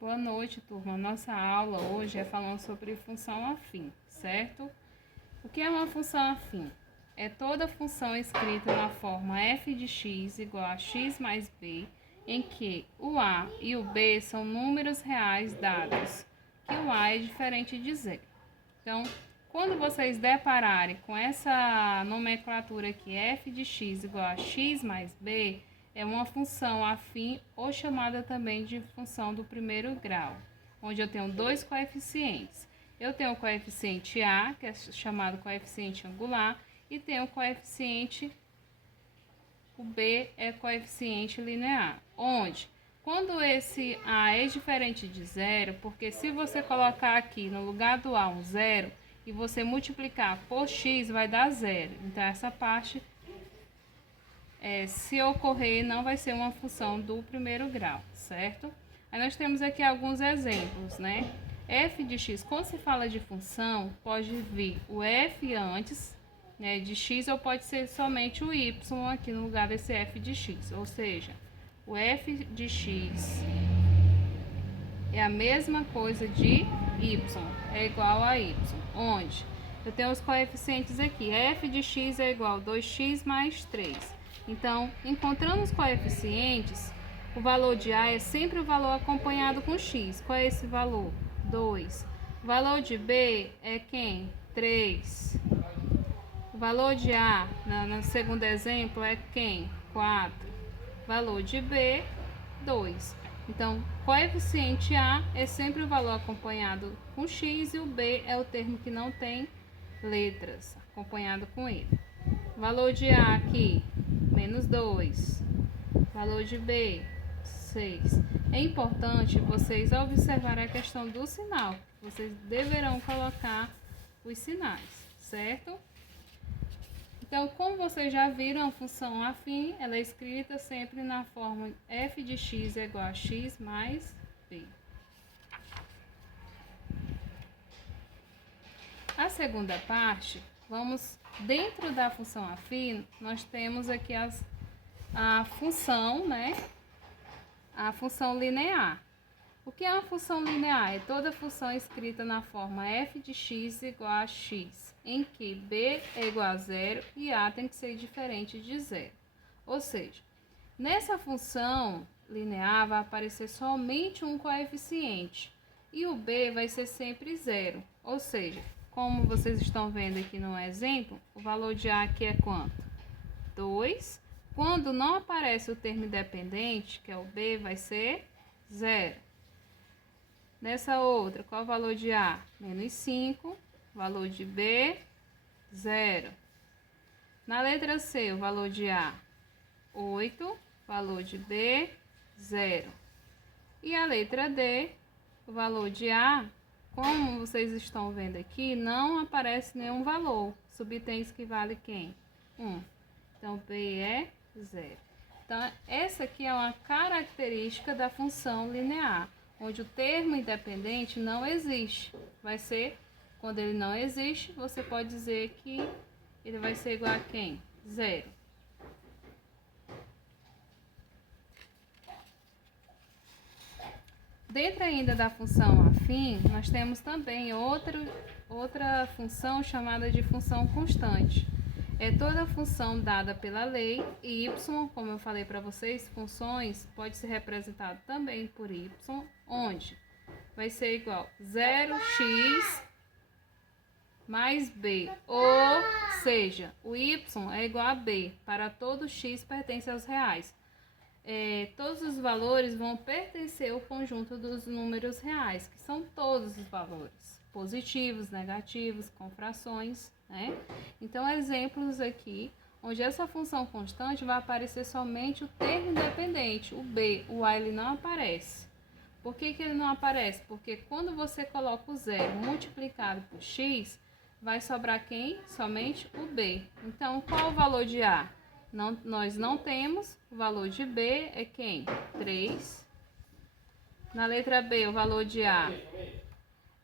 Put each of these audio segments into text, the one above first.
Boa noite, turma. Nossa aula hoje é falando sobre função afim, certo? O que é uma função afim? É toda função escrita na forma f de x igual a x mais b, em que o a e o b são números reais dados, que o a é diferente de zero. Então, quando vocês depararem com essa nomenclatura aqui, f de x igual a x mais b, é uma função afim ou chamada também de função do primeiro grau, onde eu tenho dois coeficientes. Eu tenho o coeficiente a, que é chamado coeficiente angular, e tenho o coeficiente, o b é coeficiente linear, onde quando esse a é diferente de zero, porque se você colocar aqui no lugar do a um zero e você multiplicar por x, vai dar zero. Então, essa parte, se ocorrer, não vai ser uma função do primeiro grau, certo? Aí nós temos aqui alguns exemplos, né? F de x, quando se fala de função, pode vir o f antes, né, de x, ou pode ser somente o y aqui no lugar desse f de x, ou seja, o f de x é a mesma coisa de y, é igual a y, onde eu tenho os coeficientes aqui, f de x é igual a 2x mais 3. Então, encontrando os coeficientes, o valor de a é sempre o valor acompanhado com x. Qual é esse valor? 2. O valor de b é quem? 3. O valor de a, no segundo exemplo, é quem? 4. Valor de b, 2. Então, coeficiente a é sempre o valor acompanhado com x e o b é o termo que não tem letras acompanhado com ele. Valor de a aqui, menos 2. Valor de b, 6. É importante vocês observarem a questão do sinal. Vocês deverão colocar os sinais, certo? Então, como vocês já viram, a função afim, ela é escrita sempre na forma f de x é igual a x mais b. A segunda parte, vamos, dentro da função afim, nós temos aqui a função, né? A função linear. O que é uma função linear? É toda função escrita na forma f de x igual a x, em que b é igual a zero e a tem que ser diferente de zero. Ou seja, nessa função linear vai aparecer somente um coeficiente e o b vai ser sempre zero. Ou seja, como vocês estão vendo aqui no exemplo, o valor de a aqui é quanto? 2. Quando não aparece o termo independente, que é o b, vai ser 0. Nessa outra, qual é o valor de A? Menos 5. Valor de B, 0. Na letra C, o valor de A, 8. Valor de B, 0. E a letra D, o valor de A, como vocês estão vendo aqui, não aparece nenhum valor. Subtens que vale quem? 1. Então, B é 0. Então, essa aqui é uma característica da função linear, onde o termo independente não existe. Vai ser, quando ele não existe, você pode dizer que ele vai ser igual a quem? 0. Dentro ainda da função afim, nós temos também outra função chamada de função constante. É toda função dada pela lei, e y, como eu falei para vocês, funções pode ser representado também por y, onde vai ser igual a 0x mais b, ou seja, o y é igual a b, para todo x pertence aos reais. Todos os valores vão pertencer ao conjunto dos números reais, que são todos os valores, positivos, negativos, com frações, né? Então, exemplos aqui, onde essa função constante vai aparecer somente o termo independente, o b, o a ele não aparece. Por que ele não aparece? Porque quando você coloca o zero multiplicado por x, vai sobrar quem? Somente o b. Então, qual o valor de a? Nós não temos. O valor de B é quem? 3. Na letra B, o valor de A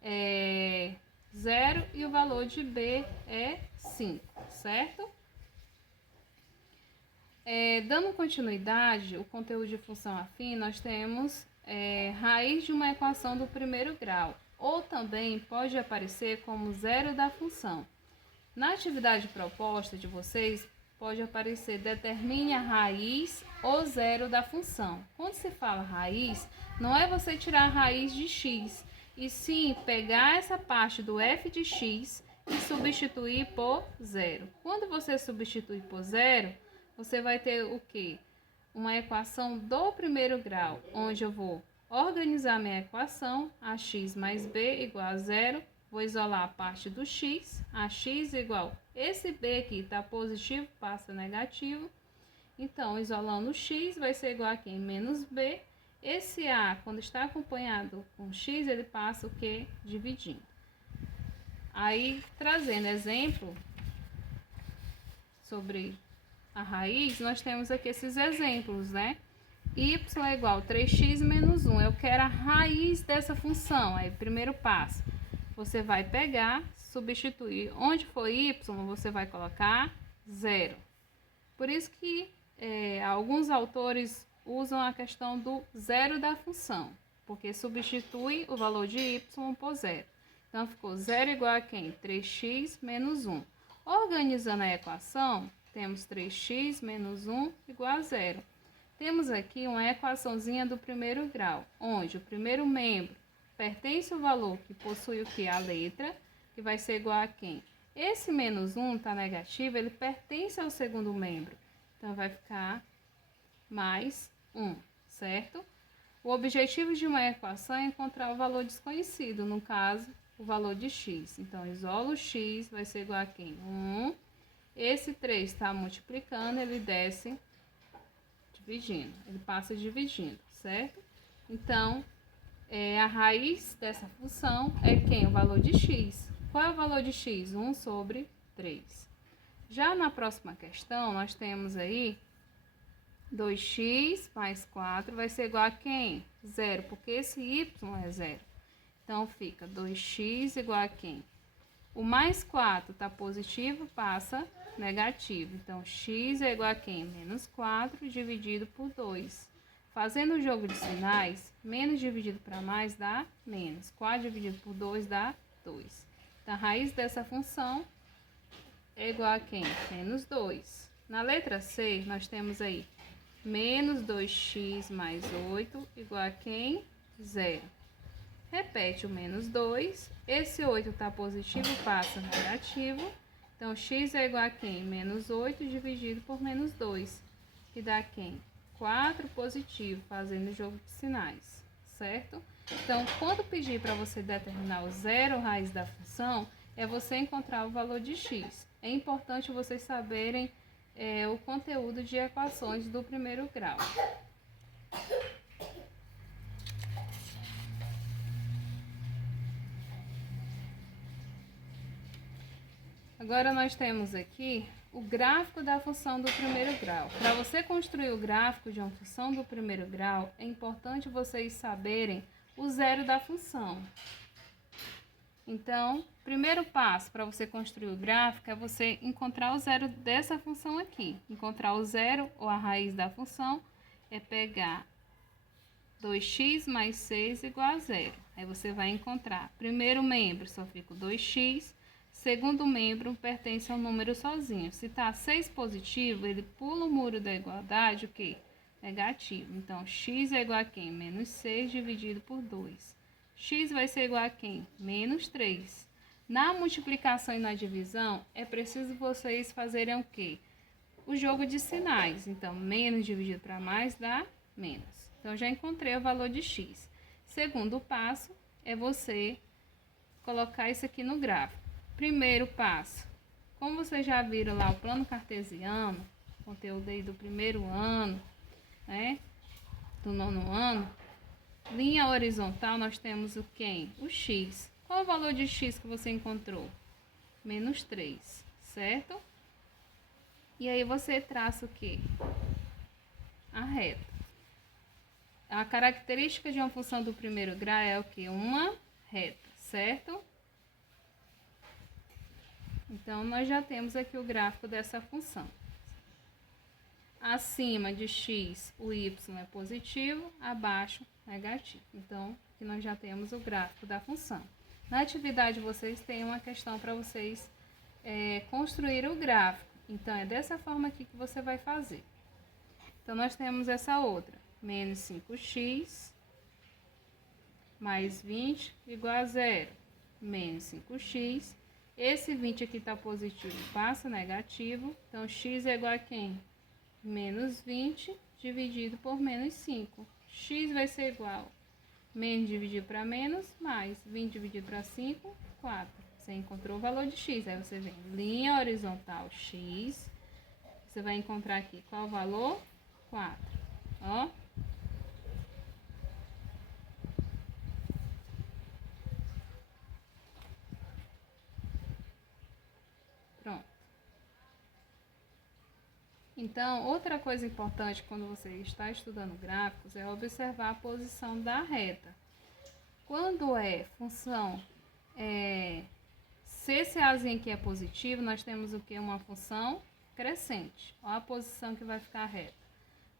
é 0 e o valor de B é 5, certo? Dando continuidade, o conteúdo de função afim, nós temos raiz de uma equação do primeiro grau, ou também pode aparecer como zero da função. Na atividade proposta de vocês, pode aparecer determine a raiz ou zero da função. Quando se fala raiz, não é você tirar a raiz de x, e sim pegar essa parte do f de x e substituir por zero. Quando você substituir por zero, você vai ter o quê? Uma equação do primeiro grau, onde eu vou organizar minha equação, ax mais b igual a zero. Vou isolar a parte do x, ax igual, esse b aqui está positivo, passa negativo. Então, isolando o x, vai ser igual a quem? Menos b. Esse a, quando está acompanhado com x, ele passa o quê? Dividindo. Aí, trazendo exemplo sobre a raiz, nós temos aqui esses exemplos, né? Y é igual a 3x menos 1. Eu quero a raiz dessa função. Aí, primeiro passo, você vai pegar, substituir. Onde for y, você vai colocar 0. Por isso que alguns autores usam a questão do zero da função, porque substitui o valor de y por 0. Então, ficou 0 igual a quem? 3x menos 1. Organizando a equação, temos 3x menos 1 igual a 0. Temos aqui uma equaçãozinha do primeiro grau, onde o primeiro membro pertence ao valor que possui o que? A letra, que vai ser igual a quem? Esse menos 1 está negativo, ele pertence ao segundo membro. Então, vai ficar mais 1, certo? O objetivo de uma equação é encontrar o valor desconhecido, no caso, o valor de x. Então, isolo o x, vai ser igual a quem? 1. Esse 3 está multiplicando, ele desce dividindo, ele passa dividindo, certo? Então, a raiz dessa função é quem? O valor de x. Qual é o valor de x? 1 sobre 3. Já na próxima questão, nós temos aí 2x mais 4 vai ser igual a quem? 0, porque esse y é 0. Então, fica 2x igual a quem? O mais 4 está positivo, passa negativo. Então, x é igual a quem? Menos 4 dividido por 2. Fazendo o jogo de sinais, menos dividido para mais dá menos. 4 dividido por 2 dá 2. Então, a raiz dessa função é igual a quem? Menos 2. Na letra C, nós temos aí menos 2x mais 8 igual a quem? 0. Repete o menos 2. Esse 8 está positivo, passa negativo. Então, x é igual a quem? Menos 8 dividido por menos 2. Que dá quem? 4 positivo, fazendo o jogo de sinais, certo? Então, quando pedir para você determinar o zero raiz da função, é você encontrar o valor de x. É importante vocês saberem o conteúdo de equações do primeiro grau. Agora nós temos aqui o gráfico da função do primeiro grau. Para você construir o gráfico de uma função do primeiro grau, é importante vocês saberem o zero da função. Então, primeiro passo para você construir o gráfico é você encontrar o zero dessa função aqui. Encontrar o zero ou a raiz da função é pegar 2x mais 6 igual a 0. Aí você vai encontrar primeiro membro, só fica o 2x. Segundo membro pertence ao número sozinho. Se está 6 positivo, ele pula o muro da igualdade, o quê? Negativo. Então, x é igual a quem? Menos 6 dividido por 2. X vai ser igual a quem? Menos 3. Na multiplicação e na divisão, é preciso vocês fazerem o quê? O jogo de sinais. Então, menos dividido para mais dá menos. Então, já encontrei o valor de x. Segundo passo é você colocar isso aqui no gráfico. Primeiro passo, como vocês já viram lá o plano cartesiano, conteúdo aí do primeiro ano, né, do nono ano, linha horizontal nós temos o quem? O x. Qual o valor de x que você encontrou? Menos 3, certo? E aí você traça o quê? A reta. A característica de uma função do primeiro grau é o quê? Uma reta, certo? Então, nós já temos aqui o gráfico dessa função. Acima de x, o y é positivo, abaixo negativo. Então, aqui nós já temos o gráfico da função. Na atividade, vocês têm uma questão para vocês construir o gráfico. Então, é dessa forma aqui que você vai fazer. Então, nós temos essa outra. Menos 5x mais 20 igual a 0. Menos 5x. Esse 20 aqui está positivo, passa negativo. Então, x é igual a quem? Menos 20 dividido por menos 5. X vai ser igual. Menos dividido para menos, mais 20 dividido para 5, 4. Você encontrou o valor de x. Aí você vem linha horizontal x. Você vai encontrar aqui qual o valor? 4. Ó. Pronto. Então, outra coisa importante quando você está estudando gráficos é observar a posição da reta. Quando é função, se esse Azinho aqui é positivo, nós temos o que? Uma função crescente. Olha a posição que vai ficar reta.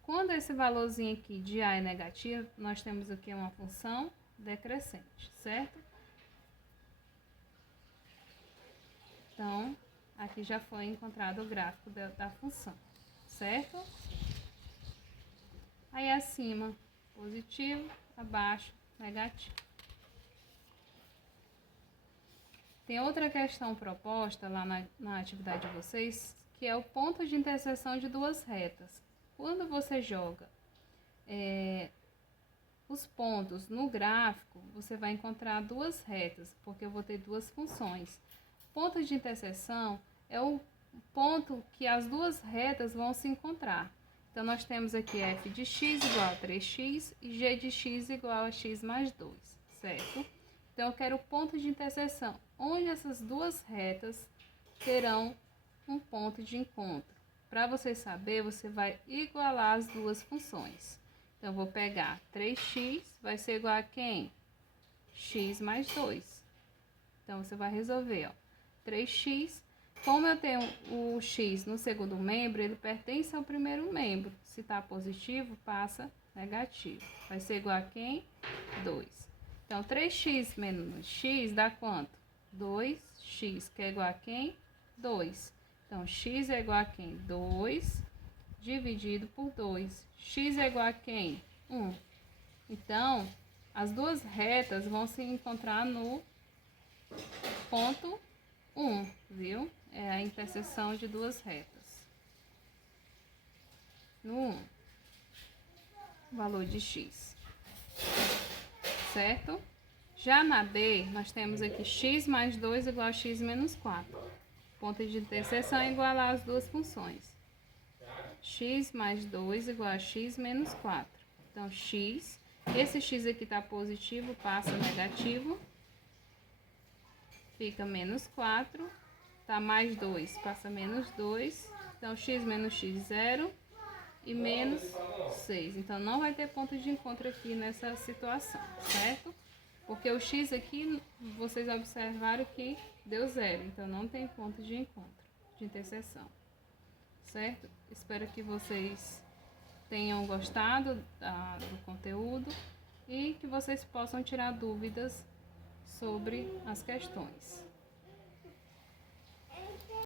Quando esse valorzinho aqui de A é negativo, nós temos o que? Uma função decrescente, certo? Então, aqui já foi encontrado o gráfico da função, certo? Aí acima, positivo, abaixo, negativo. Tem outra questão proposta lá na atividade de vocês, que é o ponto de interseção de duas retas. Quando você joga os pontos no gráfico, você vai encontrar duas retas, porque eu vou ter duas funções. Ponto de interseção é o ponto que as duas retas vão se encontrar. Então, nós temos aqui f de x igual a 3x e g de x igual a x mais 2, certo? Então, eu quero o ponto de interseção, onde essas duas retas terão um ponto de encontro. Para você saber, você vai igualar as duas funções. Então, eu vou pegar 3x, vai ser igual a quem? X mais 2. Então, você vai resolver, ó. 3x, como eu tenho o x no segundo membro, ele pertence ao primeiro membro. Se está positivo, passa negativo. Vai ser igual a quem? 2. Então, 3x menos x dá quanto? 2x, que é igual a quem? 2. Então, x é igual a quem? 2 dividido por 2. X é igual a quem? 1. Então, as duas retas vão se encontrar no ponto 1, viu? É a interseção de duas retas. No 1, valor de x. Certo? Já na B, nós temos aqui x mais 2 igual a x menos 4. Ponto de interseção é igualar as duas funções. X mais 2 igual a x menos 4. Então, x, esse x aqui está positivo, passa negativo. Fica menos 4. Tá mais 2, passa menos 2. Então, x menos x, 0. E menos 6. Então, não vai ter ponto de encontro aqui nessa situação, certo? Porque o x aqui, vocês observaram que deu 0. Então, não tem ponto de encontro, de interseção. Certo? Espero que vocês tenham gostado do conteúdo e que vocês possam tirar dúvidas sobre as questões.